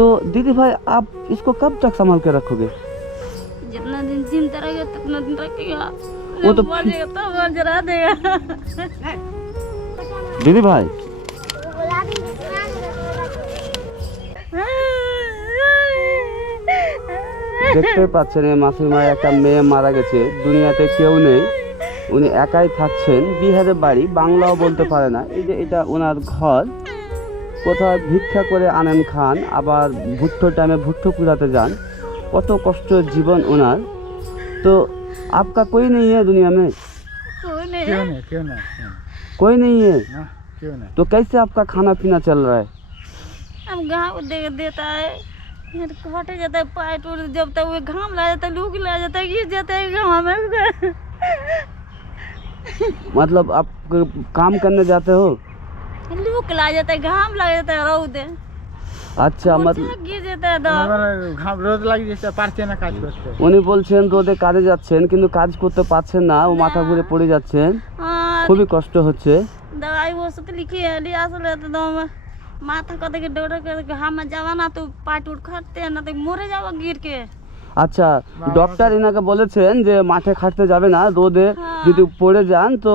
तो दीदी भाई आप इसको कब तक संभाल के रखोगे? जितना दिन जिंदा रहेगा उतना दिन रखेगा। वो तो मर जाएगा तो मर जरा देगा। दीदी भाई দেখতে পাচ্ছেন এই মাসিমার একটা মেয়ে মারা গেছে, দুনিয়াতে কেউ নেই, উনি একাই থাকছেন, বিহারের বাড়ি, বাংলাও বলতে পারে না। এই যে এটা ওনার ঘর, কোথাও ভিক্ষা করে আনেন খান, আবার ভুট্টো টাইমে ভুট্টো কুড়াতে যান, কত কষ্ট জীবন ওনার। तो आपका कोई नहीं है दुनिया में? कोई नहीं क्यों नहीं क्यों नहीं कोई नहीं है ना, क्यों नहीं? तो कैसे आपका खाना पीना चल रहा है? हम घाम देता है, हटे जाता है, पाए टूट, जब तक वो घाम ला जाता है, लू ला जाता है, गिर जाता है घाम में। मतलब आप काम करने जाते हो? लूक ला जाता है, घाम लग जाता है, रौद अच्छा, मतलब गिर जाता है दम। ঘাম রোদ লাগি যেতে পারছে না কাজ করতে। উনি বলছেন রোদে কাজে যাচ্ছেন কিন্তু কাজ করতে পারছেন না, ও মাথা ঘুরে পড়ে যাচ্ছেন, हाँ, খুবই কষ্ট হচ্ছে। दवाई वो सब लिखी है, लिया আসলে তো দম माथा का देखे डॉक्टर के घाम में जावा ना तो पाट उठ खाते हैं ना तो मरे जावा गिर के। আচ্ছা, ডক্টর ইনাকে বলেছেন যে মাঠে খাটতে যাবে না, রোদে হ্যাঁ। যদি পড়ে যান তো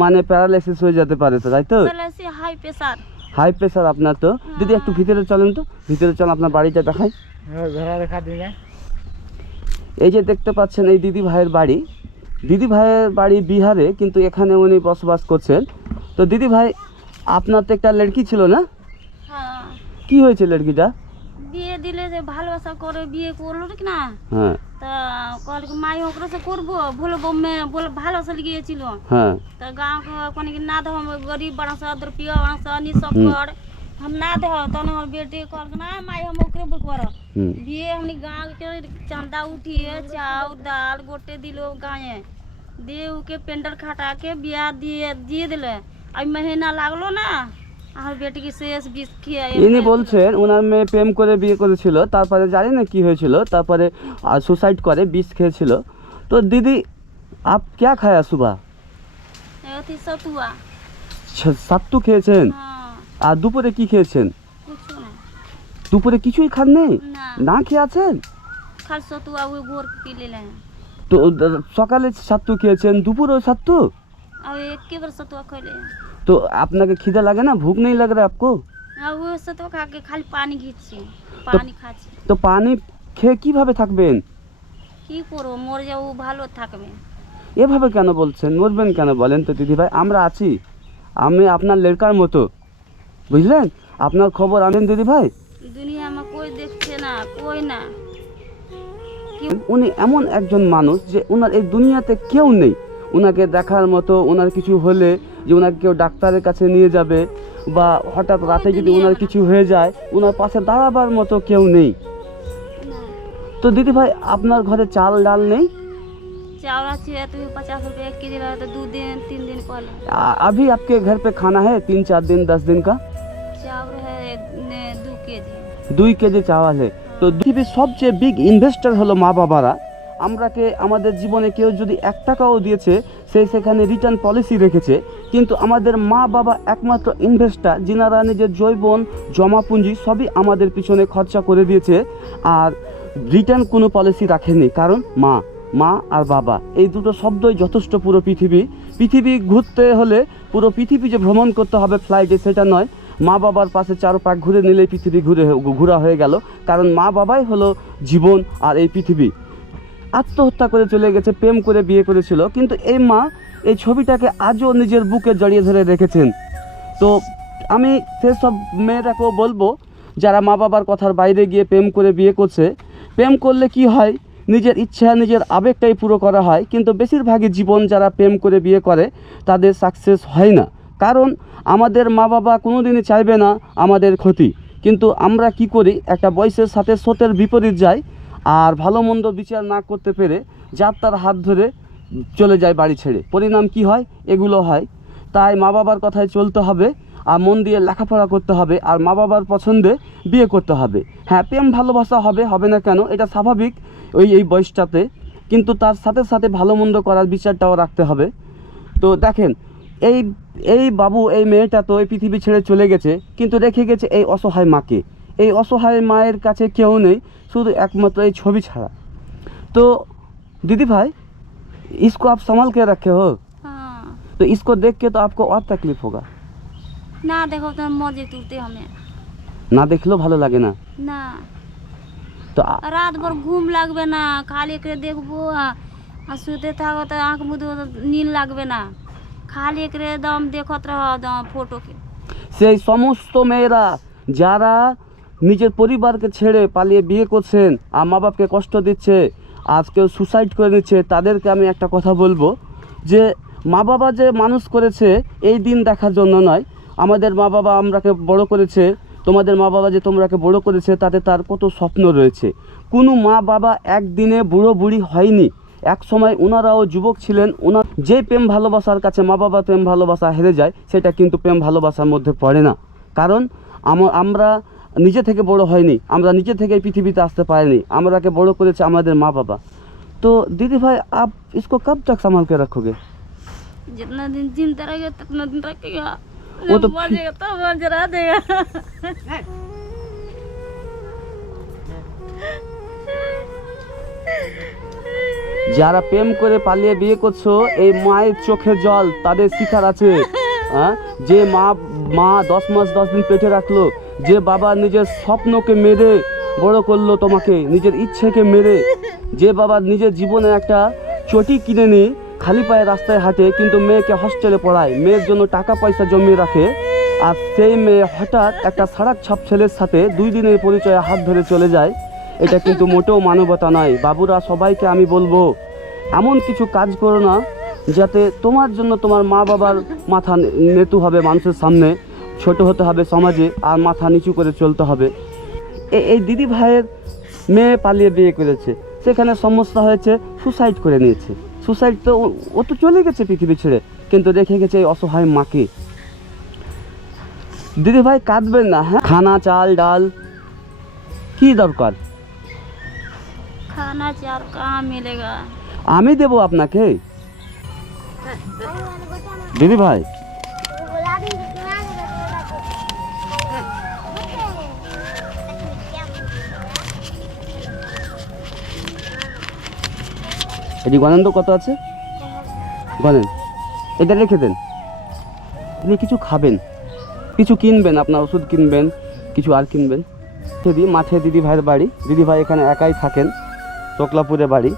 মানে প্যারালাইসিস হয়ে যেতে পারে, তো তাই তো? पहले से हाई प्रेशर। হাই প্রেশার আপনার তো। দিদি একটু ভিতরে চলেন তো, ভিতরে চল, আপনার বাড়িটা দেখাই। ঘোরা দেখা দিয়ে এই যে দেখতে পাচ্ছেন এই দিদি ভাইয়ের বাড়ি, দিদি ভাইয়ের বাড়ি বিহারে, কিন্তু এখানে উনি বসবাস করছেন। তো দিদি ভাই আপনার তো একটা লড়কি ছিল না, हाँ, কি হয়েছে লড়কিটা? বিয়ে দিলে যে ভালোবাসা করে বিয়ে করলো ঠিক না, হ্যাঁ তা কল মাই ওকরা से করবো বলে বম্মে বলে ভালোবাসা গিয়েছিল। হ্যাঁ तो गांव के कोने के ना दो, हम गरीब बड़ा सा रुपया बड़ा सा नि सब कर हम ना दे तो हमर बेटी कल ना माई हम ओकरे बुकवर হুম। बिये हमनी गांव के चंदा उठिए चाउर दाल गोटे दिलो गाये दे के पेंडल खटा के बिया दिए दिले। अब महीना लागलो ना আমার বেটি কি শেষ বিষ খেয়ে ইনি বলছেন ওনার মেয়ে প্রেম করে বিয়ে করেছিল, তারপরে জানি না কি হয়েছিল, তারপরে সুসাইড করে বিষ খেয়েছিল। তো দিদি আপ क्या खाया सुबह? এতি সতুয়া। সাত্তু খেয়েছেন? হ্যাঁ, আর দুপুরে কি খেয়েছেন? কিছু না দুপুরে কিছুই খাননি, না না খেয়ে আছেন? খাল সতুয়া ওই ভোর পি লেলে। তো সকালে সাত্তু খেয়েছেন, দুপুরেও সাত্তু? अब एक के बार सतुआ खइले। तो আপনাকে খিদে লাগে না, भूख नहीं लग रहा है आपको? अब वो सतुआ खा के खाली पानी घिचছি, পানি খাচ্ছি। তো পানি খেয়ে কিভাবে থাকবেন? কি করব, মরে যাবো, ভালো থাকবে। এভাবে কেন বলছেন, মরবেন কেন বলেন তো দিদি ভাই? আমরা আছি, আমি আপনার লেড়কার মতো, বুঝলেন? আপনার খবর আনেন দিদি ভাই। দুনিয়া में कोई দেখছে না, कोई না। উনি এমন একজন মানুষ যে ওনার এই দুনিয়াতে কেউ নেই ওনাকে দেখার মতো, ওনার কিছু হলে যে ওনাকে কেউ ডাক্তারের কাছে নিয়ে যাবে, বা হঠাৎ রাতে যদি ওনার কিছু হয়ে যায় ওনার পাশে দাঁড়াবার মতো কেউ নেই। তো দিদি ভাই আপনার ঘরে চাল ডাল নেই? चावल अच्छी है तो 50 रुपये 1 केजी रहा तो 2 दिन 3 दिन पहले। अभी आपके घर पे खाना है 3-4 दिन 10 दिन का? चावल है 2 केजी। 2 কেজি চাওয়াল है। তো পৃথিবীর সবচেয়ে বিগ ইনভেস্টার হলো মা বাবারা। আমরাকে আমাদের জীবনে কেউ যদি 1 টাকাও দিয়েছে সে সেখানে রিটার্ন পলিসি রেখেছে, কিন্তু আমাদের মা বাবা একমাত্র ইনভেস্টার যিনারা নিজের জৈবন জমা পুঁজি সবই আমাদের পিছনে খরচা করে দিয়েছে, আর রিটার্ন কোনো পলিসি রাখেনি। কারণ মা মা আর বাবা এই দুটো শব্দই যথেষ্ট। পুরো পৃথিবী ঘুরতে হলে পুরো পৃথিবী যে ভ্রমণ করতে হবে ফ্লাইটে সেটা নয়, মা বাবার পাশে 4 পাক ঘুরে নিলেই পৃথিবী ঘোরা হয়ে গেল। কারণ মা বাবাই হলো জীবন আর এই পৃথিবী। আত্মহত্যা করে চলে গেছে, প্রেম করে বিয়ে করেছিল, কিন্তু এই মা এই ছবিটাকে আজও নিজের বুকে জড়িয়ে ধরে রেখেছেন। তো আমি সেসব মেয়েরাকেও বলবো যারা মা বাবার কথার বাইরে গিয়ে প্রেম করে বিয়ে করছে, প্রেম করলে কি হয়, নিজের ইচ্ছা নিজের আবেগটাই পুরো করা হয়, কিন্তু বেশিরভাগই জীবন যারা প্রেম করে বিয়ে করে তাদের সাকসেস হয় না। কারণ আমাদের মা বাবা কোনোদিনই চাইবে না আমাদের ক্ষতি, কিন্তু আমরা কি করি, একটা বয়সের সাথে স্রোতের বিপরীত যাই, আর ভালো মন্দ বিচার না করতে পেরে যার তার হাত ধরে চলে যায় বাড়ি ছেড়ে। পরিণাম কি হয়, এগুলো হয়। তাই মা বাবার কথায় চলতে হবে, আর মন দিয়ে লেখাপড়া করতে হবে, আর মা বাবার পছন্দে বিয়ে করতে হবে। হ্যাঁ, প্রেম ভালোবাসা হবে না কেন, এটা স্বাভাবিক এই বয়সটাতে, কিন্তু তার সাথে সাথে ভালো মন্দ করার বিচারটাও রাখতে হবে। তো দেখেন এই বাবু এই মেয়েটা তো এই পৃথিবী ছেড়ে চলে গেছে, কিন্তু রেখে গেছে এই অসহায় মাকে। এই অসহায় মায়ের কাছে কেউ নেই, শুধু একমাত্র এই ছবি ছাড়া। तो दीदी भाई इसको आप संभाल के रखे हो, हाँ तो इसको देख के तो आपको और तकलीफ होगा। ना देखो तो मजे तुलते हमें ना देखलो ভালো লাগে না। ना तो रात भर घूम लागबे ना, खाली करे देखबो आ सुते थाको तो आँख मुद नींद लागबे ना, खाली करे दम देखत रह दम फोटो के। সেই সমস্ত মেয়েরা যারা নিজের পরিবারকে ছেড়ে পালিয়ে বিয়ে করছেন আর মা বাপকে কষ্ট দিচ্ছে, আজ কেউ সুসাইড করে নিচ্ছে, তাদেরকে আমি একটা কথা বলবো যে মা বাবা যে মানুষ করেছে এই দিন দেখার জন্য নয়। আমাদের মা বাবা আমরাকে বড় করেছে, তোমাদের মা বাবা যে তোমরাকে বড় করেছে তাতে তার কত স্বপ্ন রয়েছে। কোনো মা বাবা একদিনে বুড়ো বুড়ি হয়নি, এক সময় ওনারাও যুবক ছিলেন। ওনার যে প্রেম ভালোবাসার কাছে মা বাবা প্রেম ভালোবাসা হেরে যায়, সেটা কিন্তু প্রেম ভালোবাসার মধ্যে পড়ে না। কারণ আমরা নিজে থেকে বড় হয়নি, আমরা নিজে থেকে এই পৃথিবীতে আসতে পারিনি, আমরাকে বড় করেছে আমাদের মা বাবা। তো दीदी भाई आप इसको कब तक संभाल के रखोगे? जितना दिन जिंदा रहेगा उतना दिन रखेगा, वो तो जब मजेगा तो मजरा देगा। যারা প্রেম করে পালিয়ে বিয়ে করছো, এই মায়ের চোখে জল তাদের শিখার আছে। হ্যাঁ, যে মা 10 মাস 10 দিন পেটে রাখলো, যে বাবা নিজের স্বপ্নকে মেরে বড় করলো তোমাকে, নিজের ইচ্ছেকে মেরে, যে বাবা নিজের জীবনে একটা চটি কিনে নিয়ে খালি পায়ে রাস্তায় হাঁটে কিন্তু মেয়েকে হস্টেলে পড়ায়, মেয়ের জন্য টাকা পয়সা জমিয়ে রাখে, আর সেই মেয়ে হঠাৎ একটা সাড়াক ছাপ ছেলের সাথে 2 দিনের পরিচয়ে হাত ধরে চলে যায়, এটা কিন্তু মোটেও মানবতা নয়। বাবুরা, সবাইকে আমি বলবো এমন কিছু কাজ করো না যাতে তোমার জন্য তোমার মা বাবার মাথা নেতু হবে মানুষের সামনে, ছোট হতে হবে সমাজে, আর মাথা নিচু করে চলতে হবে। এই দিদি ভাইয়ের মেয়ে পালিয়ে বিয়ে করেছে, সেখানে সমস্যা হয়েছে, সুসাইড করে নিয়েছে। সুসাইড তো ও তো চলে গেছে পৃথিবী ছেড়ে, কিন্তু রেখে গেছে এই অসহায় মাকে। দিদি ভাই কাঁদবেন না, হ্যাঁ, খানা চাল ডাল কি দরকার? खाना चार कहाँ मिलेगा? আমি দেবো আপনাকে। দিদি ভাই এটি গণেন তো কত আছে, গণেন, এটা রেখে দেন। আপনি কিছু খাবেন, কিছু কিনবেন, আপনার ওষুধ কিনবেন, কিছু আর কিনবেন। দিদি মাঠে দিদি ভাইয়ের বাড়ি, দিদি ভাই এখানে একাই থাকেন, চকলাপুরে বাড়ি।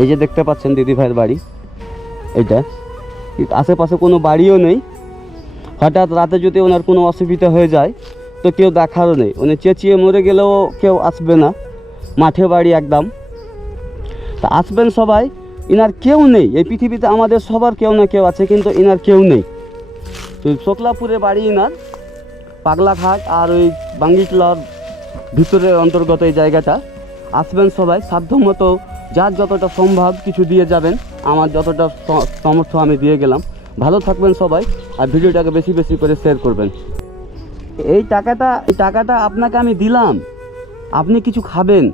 এই যে দেখতে পাচ্ছেন দিদি ভাইয়ের বাড়ি, এটা আশেপাশে কোনো বাড়িও নেই। হঠাৎ রাতে যদি ওনার কোনো অসুবিধা হয়ে যায় তো কেউ দেখারও নেই, উনি চেঁচিয়ে মরে গেলেও কেউ আসবে না, মাঠে বাড়ি একদম। তা আসবেন সবাই, ইনার কেউ নেই এই পৃথিবীতে, আমাদের সবার কেউ না কেউ আছে কিন্তু ইনার কেউ নেই। তো চকলাপুরে বাড়ি ইনার, পাগলাঘাট আর ওই বাঙ্গিটলার ভিতরের অন্তর্গত এই জায়গাটা। আসবেন সবাই, সাধ্যমতো যার যতটা সম্ভব কিছু দিয়ে যাবেন, আমার যতটা সামর্থ্য আমি দিয়ে গেলাম। ভালো থাকবেন সবাই, আর ভিডিওটাকে বেশি বেশি করে শেয়ার করবেন। এই টাকাটা আপনাকে আমি দিলাম, আপনি কিছু খাবেন,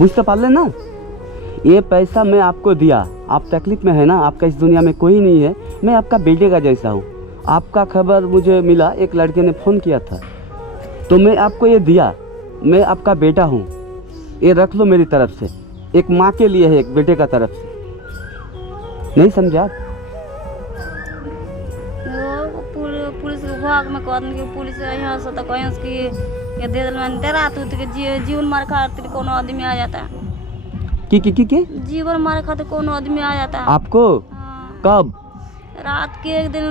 বুঝতে পারলেন না? ये पैसा मैं आपको दिया, आप तकलीफ में है ना, आपका इस दुनिया में कोई नहीं है, मैं आपका बेटे का जैसा हूँ। आपका खबर मुझे मिला, एक लड़के ने फ़ोन किया था, तो मैं आपको ये दिया, मैं आपका बेटा हूँ, ये रख लो मेरी तरफ से, एक माँ के लिए है, एक बेटे का तरफ से। नहीं समझे आप? वो पुलिस विभाग में कहते कि पुलिस यहाँ से तो कहीं की ये दे दिल में तेरा तो जीवन मार खातिर कोनो आदमी आ जाता है, की जीवन मारे खातिर कोनो आदमी आ जाता है। आपको हाँ, कब? रात के एक दिन